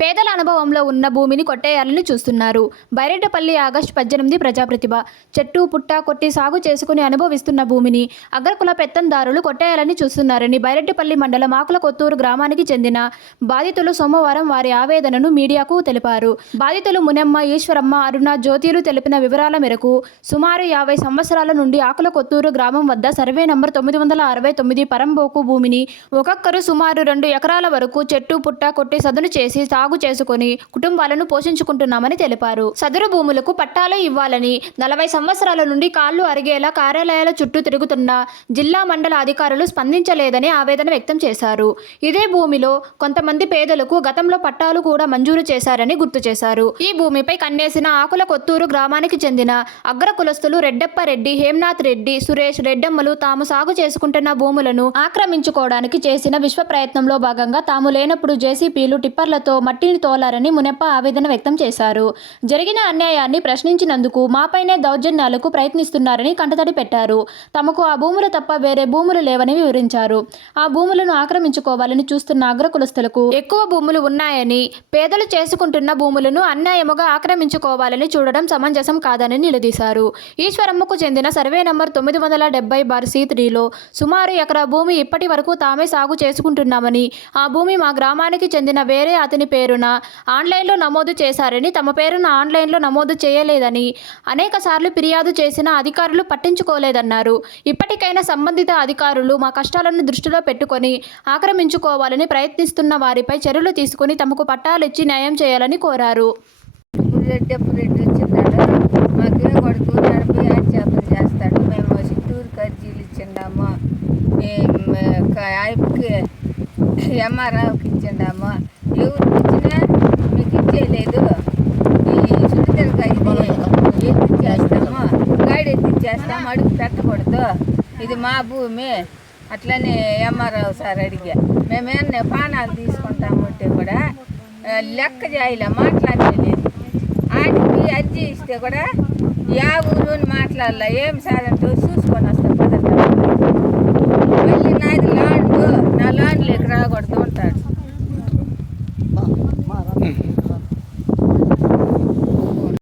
పేదల అనుభవంలో ఉన్న భూమిని కొట్టేయాలని చూస్తున్నారు. బైరెడ్డపల్లి ఆగస్టు పద్దెనిమిది ప్రజాప్రతిభ. చెట్టు పుట్ట కొట్టి సాగు చేసుకుని అనుభవిస్తున్న భూమిని అగ్రకుల పెత్తందారులు కొట్టేయాలని చూస్తున్నారని బైరెడ్డపల్లి మండలం ఆకుల కొత్తూరు గ్రామానికి చెందిన బాధితులు సోమవారం వారి ఆవేదనను మీడియాకు తెలిపారు. బాధితులు మునెమ్మ ఈశ్వరమ్మ అరుణ జ్యోతిలు తెలిపిన వివరాల మేరకు సుమారు యాభై సంవత్సరాల నుండి ఆకుల కొత్తూరు గ్రామం వద్ద సర్వే నంబర్ తొమ్మిది వందల అరవై తొమ్మిది పరంబోకు భూమిని ఒక్కొక్కరు సుమారు రెండు ఎకరాల వరకు చెట్టు పుట్ట కొట్టి సదును చేసి సాగు సాగు చేసుకుని కుటుంబాలను పోషించుకుంటున్నామని తెలిపారు. సదరు భూములకు పట్టాలు ఇవ్వాలని నలభై సంవత్సరాల నుండి కాళ్ళు అరిగేలా కార్యాలయాల చుట్టూ తిరుగుతున్న జిల్లా మండల అధికారులు స్పందించలేదని ఆవేదన వ్యక్తం చేశారు. ఇదే భూమిలో కొంతమంది పేదలకు గతంలో పట్టాలు కూడా మంజూరు చేశారని గుర్తు చేశారు. ఈ భూమిపై కన్నేసిన ఆకుల కొత్తూరు గ్రామానికి చెందిన అగ్ర కులస్తులు రెడ్డప్పారెడ్డి హేమ్నాథ్ రెడ్డి సురేష్ రెడ్డమ్మలు తాము సాగు చేసుకుంటున్న భూములను ఆక్రమించుకోవడానికి చేసిన విశ్వ ప్రయత్నంలో భాగంగా తాము లేనప్పుడు జేసీపీలు టిప్పర్లతో మట్టిని తోలారని మునెప్ప ఆవేదన వ్యక్తం చేశారు. జరిగిన అన్యాయాన్ని ప్రశ్నించినందుకు మాపైనే దౌర్జన్యాలకు ప్రయత్నిస్తున్నారని కంటతడి పెట్టారు. తమకు ఆ భూములు తప్ప వేరే భూములు లేవని వివరించారు. ఆ భూములను ఆక్రమించుకోవాలని చూస్తున్న అగ్రకులస్తులకు ఎక్కువ భూములు ఉన్నాయని పేదలు చేసుకుంటున్న భూములను అన్యాయముగా ఆక్రమించుకోవాలని చూడడం సమంజసం కాదని నిలదీశారు. ఈశ్వరమ్మకు చెందిన సర్వే నంబర్ తొమ్మిది వందల డెబ్బై బార్ సి త్రీలో సుమారు ఎకరా భూమి ఇప్పటి వరకు తామే సాగు చేసుకుంటున్నామని ఆ భూమి మా గ్రామానికి చెందిన వేరే అతని పేరు పేరున ఆన్లైన్లో నమోదు చేశారని తమ పేరున ఆన్లైన్లో నమోదు చేయలేదని అనేక సార్లు ఫిర్యాదు చేసిన అధికారులు పట్టించుకోలేదన్నారు. ఇప్పటికైనా సంబంధిత అధికారులు మా కష్టాలను దృష్టిలో పెట్టుకొని ఆక్రమించుకోవాలని ప్రయత్నిస్తున్న వారిపై చర్యలు తీసుకుని తమకు పట్టాలు ఇచ్చి న్యాయం చేయాలని కోరారు. రెడ్డి కొడుకు చేపలు చేస్తాడు. మేము చిత్తూరు కర్జీలు ఇచ్చిండాము ఆయనకి ఎంఆర్ఆవుకి ఇచ్చిండాము ఇచ్చినా మీకు ఇచ్చేయలేదు ఈ సున్నితలుగా ఇది ఎత్తిచ్చేస్తాము చేస్తాం అడుగు పెట్టకూడదు. ఇది మా భూమి. అట్లనే ఎంఆర్ఓ సార్ అడిగా. మేమేమన్నా పానాలు తీసుకుంటాము అంటే కూడా లెక్క చేయలే? మాట్లాడలేదు. ఆడికి అర్జీ ఇస్తే కూడా యా ఊరు అని మాట్లాడలే. ఏం సార్ అంటే చూసుకొని